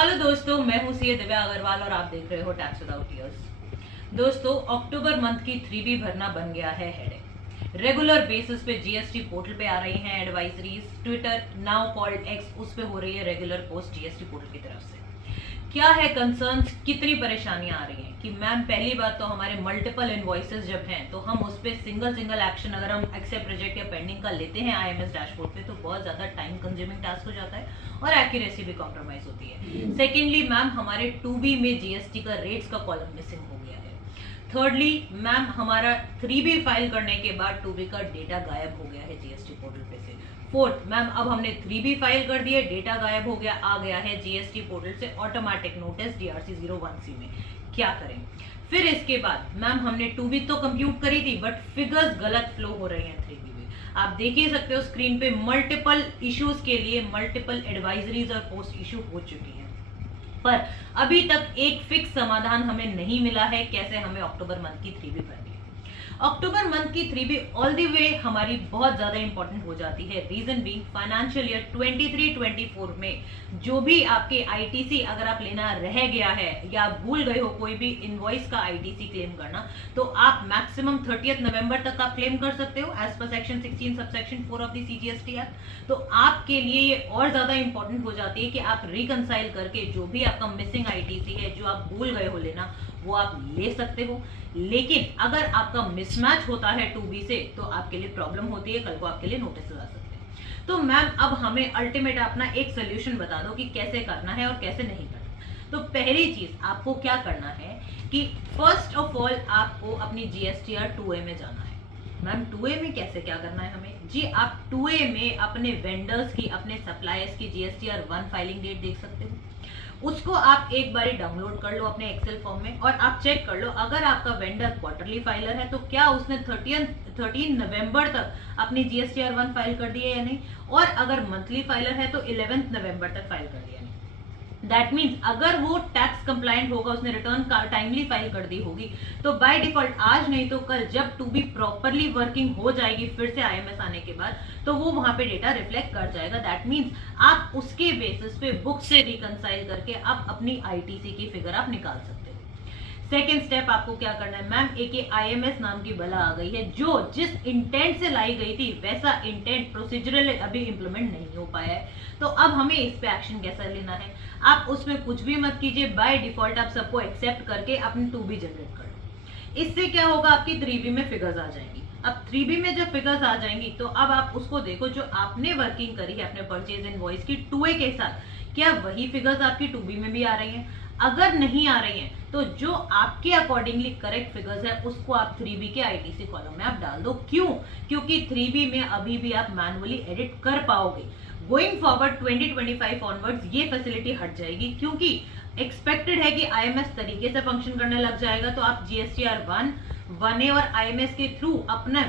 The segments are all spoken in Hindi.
हेलो दोस्तों, मैं हूं सीए दिव्या अग्रवाल और आप देख रहे हो टैक्स विदाउट टीयर्स। दोस्तों, अक्टूबर मंथ की 3B भरना बन गया है हेडेक। रेगुलर बेसिस पे जीएसटी पोर्टल पे आ रही हैं advisories, Twitter now called x उस पे हो रही है रेगुलर पोस्ट जीएसटी पोर्टल की तरफ से। क्या है कंसर्न्स, कितनी परेशानियां आ रही हैं कि मैम पहली बात तो हमारे मल्टीपल इनवॉइसेस जब हैं तो हम उस पर सिंगल एक्शन अगर हम एक्सेप्ट रिजेक्ट या पेंडिंग का लेते हैं आईएमएस डैशबोर्ड पे तो बहुत ज्यादा टाइम कंज्यूमिंग टास्क हो जाता है और एक्यूरेसी भी कॉम्प्रोमाइज होती है। सेकेंडली मैम हमारे 2B में जीएसटी का रेट्स का कॉलम मिसिंग हो गया है। थर्डली मैम हमारा 3B फाइल करने के बाद 2B का डेटा गायब हो गया है जीएसटी पोर्टल पे से। फोर्थ मैम अब हमने 3B फाइल कर दिए, डेटा गायब हो गया, आ गया है जीएसटी पोर्टल से ऑटोमेटिक नोटिस DRC 01C में। क्या करें? फिर इसके बाद मैम हमने 2B तो कंप्यूट करी थी बट फिगर्स गलत फ्लो हो रहे हैं 3B में। आप देख ही सकते हो स्क्रीन पे मल्टीपल इश्यूज के लिए मल्टीपल एडवाइजरीज और पोस्ट इशू हो चुकी हैं, पर अभी तक एक फिक्स समाधान हमें नहीं मिला है कैसे हमें अक्टूबर मंथ की 3B भरनी है। अक्टूबर मंथ की 3B ऑल द वे हमारी बहुत ज्यादा इंपॉर्टेंट हो जाती है। रीजन बीइंग फाइनेंशियल ईयर 23-24 में जो भी आपके आईटीसी अगर आप लेना रह गया है या भूल गए हो कोई भी इनवॉइस का आईटीसी क्लेम करना, तो आप मैक्सिमम 30 नवंबर तक आप क्लेम कर सकते हो एज पर section 16 subsection 4 of the CGST act. तो आपके लिए ये और ज्यादा इंपॉर्टेंट हो जाती है कि आप रिकंसाइल करके जो भी आपका मिसिंग आईटीसी है जो आप भूल गए हो लेना वो आप ले सकते हो। लेकिन अगर आपका मिसमैच होता है 2B से तो आपके लिए प्रॉब्लम होती है, कल को आपके लिए नोटिस आ सकते हैं। तो मैम अब हमें अल्टीमेट अपना एक सोल्यूशन बता दो कि कैसे करना है और कैसे नहीं करना। तो पहली चीज आपको क्या करना है कि फर्स्ट ऑफ ऑल आपको अपनी जीएसटीआर 2A में जाना है। मैम 2A में कैसे क्या करना है हमें? जी आप 2A में अपने वेंडर्स की अपने सप्लायर्स की जीएसटीआर 1 फाइलिंग डेट देख सकते हो। उसको आप एक बारी डाउनलोड कर लो अपने एक्सेल फॉर्म में और आप चेक कर लो अगर आपका वेंडर क्वार्टरली फाइलर है तो क्या उसने 13 नवंबर तक अपनी जीएसटीआर 1 फाइल कर दी है या नहीं, और अगर मंथली फाइलर है तो 11 नवंबर तक फाइल कर दिया नहीं। दैट मीन्स अगर वो टैक्स कंप्लायंट होगा, उसने रिटर्न टाइमली फाइल कर दी होगी, तो बाय डिफॉल्ट आज नहीं तो कल जब 2B प्रॉपरली वर्किंग हो जाएगी फिर से आईएमएस आने के बाद तो वो वहां पे डेटा रिफ्लेक्ट कर जाएगा। दैट मीन्स आप उसके बेसिस पे बुक से रिकंसाइल करके आप अपनी आईटीसी की फिगर आप निकाल सकते हो। सेकेंड स्टेप आपको क्या करना है? मैम एक आईएमएस नाम की बला आ गई है जो जिस इंटेंट से लाई गई थी वैसा इंटेंट प्रोसीजरल अभी इंप्लीमेंट नहीं हो पाया है। तो अब हमें इस पे एक्शन कैसा लेना है? आप उसमें कुछ भी मत कीजिए, बाय डिफॉल्ट आप सबको एक्सेप्ट करके अपनी 2B जनरेट कर लो। इससे क्या होगा, आपकी 3B में फिगर्स आ जाएंगी। अब 3B में जब फिगर्स आ जाएंगी तो अब आप उसको देखो जो आपने वर्किंग करी है अपने परचेज इनवॉइस की 2A के साथ, क्या वही फिगर्स आपकी 2B में भी आ रही हैं? अगर नहीं आ रही हैं तो जो आपके अकॉर्डिंगली करेक्ट फिगर्स है उसको आप 3B के आईटीसी कॉलम में आप डाल दो। क्यों? क्योंकि 3B में अभी भी आप मैनुअली एडिट कर पाओगे। गोइंग फॉरवर्ड 2025 ऑनवर्ड्स ये फैसिलिटी हट जाएगी क्योंकि एक्सपेक्टेड है कि आईएमएस तरीके से फंक्शन करने लग जाएगा। तो आप जीएसटीआर 1A और आईएमएस के थ्रू अपना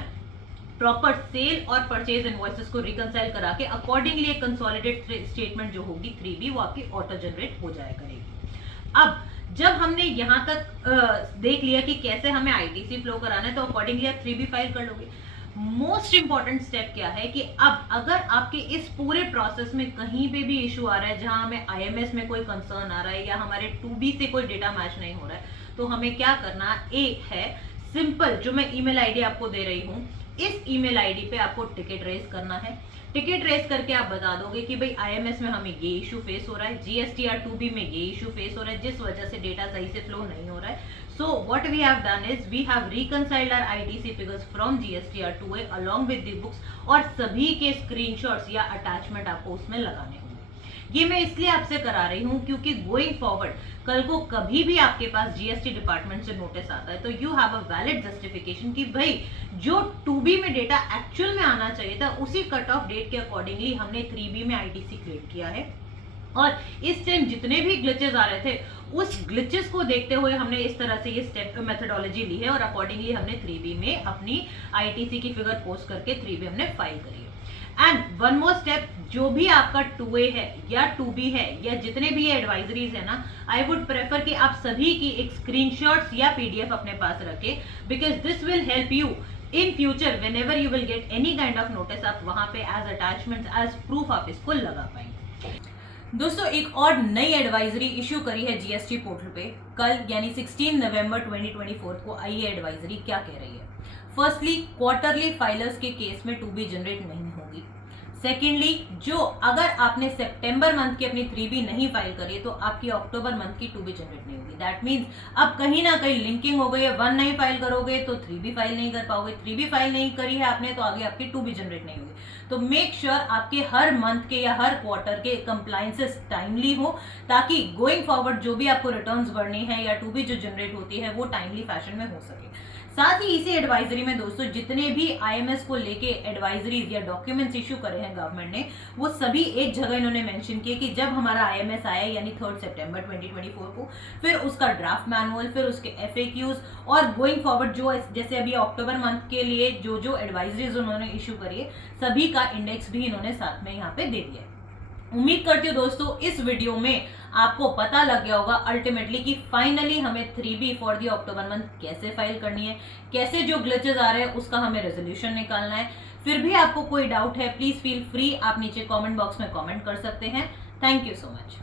प्रॉपर सेल और परचेज इनवॉइसेस को रिकंसाइल करा के अकॉर्डिंगली एक कंसोलिडेट स्टेटमेंट जो होगी 3B वो आपकी ऑटो जनरेट हो जाया करेगी। अब जब हमने यहाँ तक देख लिया कि कैसे हमें आईटीसी फ्लो कराना है तो अकॉर्डिंगली आप 3B फाइल कर लोगे। मोस्ट इंपॉर्टेंट स्टेप क्या है कि अब अगर आपके इस पूरे प्रोसेस में कहीं पे भी इशू आ रहा है जहां हमें आईएमएस में कोई कंसर्न आ रहा है या हमारे 2B से कोई डेटा मैच नहीं हो रहा है तो हमें क्या करना है सिंपल, जो मैं ईमेल आईडी आपको दे रही हूँ इस ईमेल आईडी पे आपको टिकट रेज करना है। टिकट रेज करके आप बता दोगे कि भाई आईएमएस में हमें ये इशू फेस हो रहा है, जीएसटीआर 2B में ये इशू फेस हो रहा है जिस वजह से डेटा सही से फ्लो नहीं हो रहा है। So what we have done is we have reconciled our ITC figures from GSTR 2A along with the books और सभी के स्क्रीनशॉट्स या अटैचमेंट आपको उसमें लगाने होंगे। ये मैं इसलिए आपसे करा रही हूँ क्योंकि गोइंग फॉरवर्ड कल को कभी भी आपके पास जीएसटी डिपार्टमेंट से नोटिस आता है तो you have a valid justification कि भाई जो 2B में डेटा एक्चुअल में आना चाहिए था उसी कट ऑफ डेट के अकॉर्डिंगली हमने 3B में आईटीसी क्रिएट किया है और इस टाइम जितने भी ग्लिचेस आ रहे थे उस ग्लिचेस को देखते हुए हमने इस तरह से ये स्टेप मेथोडोलॉजी ली है और अकॉर्डिंगली हमने 3B में अपनी आईटीसी की फिगर पोस्ट करके 3B हमने फाइल करी है। एंड वन मोर स्टेप, जो भी आपका 2A है या 2B है या जितने भी एडवाइजरीज है ना, आई वुड प्रेफर कि आप सभी की एक स्क्रीनशॉट्स या पीडीएफ अपने पास रखें because this will help you in future when ever you will get any kind of notice आप वहां पे एज अटैचमेंट एज प्रूफ आप इसको लगा पाएंगे। दोस्तों एक और नई एडवाइजरी इशू करी है जीएसटी पोर्टल पे कल यानी 16 नवंबर 2024 को। आई एडवाइजरी क्या कह रही है? फर्स्टली, क्वार्टरली फाइलर्स के केस में 2B जनरेट नहीं होगी। सेकेंडली, जो अगर आपने सितंबर मंथ की अपनी 3B नहीं फाइल करी तो आपकी अक्टूबर मंथ की 2B जनरेट नहीं होगी। दैट मीन्स अब कहीं ना कहीं लिंकिंग हो गई है, 1 नहीं फाइल करोगे तो 3B फाइल नहीं कर पाओगे, 3B फाइल नहीं करी है आपने तो आगे आपकी 2B जनरेट नहीं होगी। तो मेक श्योर आपके हर मंथ के या हर क्वार्टर के कंप्लायंसेस टाइमली हो, ताकि गोइंग फॉरवर्ड जो भी आपको रिटर्न्स भरनी है या 2B जो जनरेट होती है वो टाइमली फैशन में हो सके। साथ ही इसी एडवाइजरी में दोस्तों जितने भी आईएमएस को लेके एडवाइजरीज या डॉक्यूमेंट्स इशू करे हैं गवर्नमेंट ने, वो सभी एक जगह इन्होंने मेंशन किए कि जब हमारा आईएमएस आया यानी 3 सितंबर 2024 को, फिर उसका ड्राफ्ट मैनुअल, फिर उसके एफएक्यूज और गोइंग फॉरवर्ड जो जैसे अभी अक्टूबर मंथ के लिए जो जो एडवाइजरीज उन्होंने इशू करी है सभी का इंडेक्स भी इन्होंने साथ में यहाँ पे दे दिया है। उम्मीद करती हूँ दोस्तों इस वीडियो में आपको पता लग गया होगा अल्टीमेटली कि फाइनली हमें 3B for the October month कैसे फाइल करनी है, कैसे जो ग्लिचेस आ रहे हैं उसका हमें रेजोल्यूशन निकालना है। फिर भी आपको कोई डाउट है प्लीज फील फ्री, आप नीचे कमेंट बॉक्स में कमेंट कर सकते हैं। Thank you so much.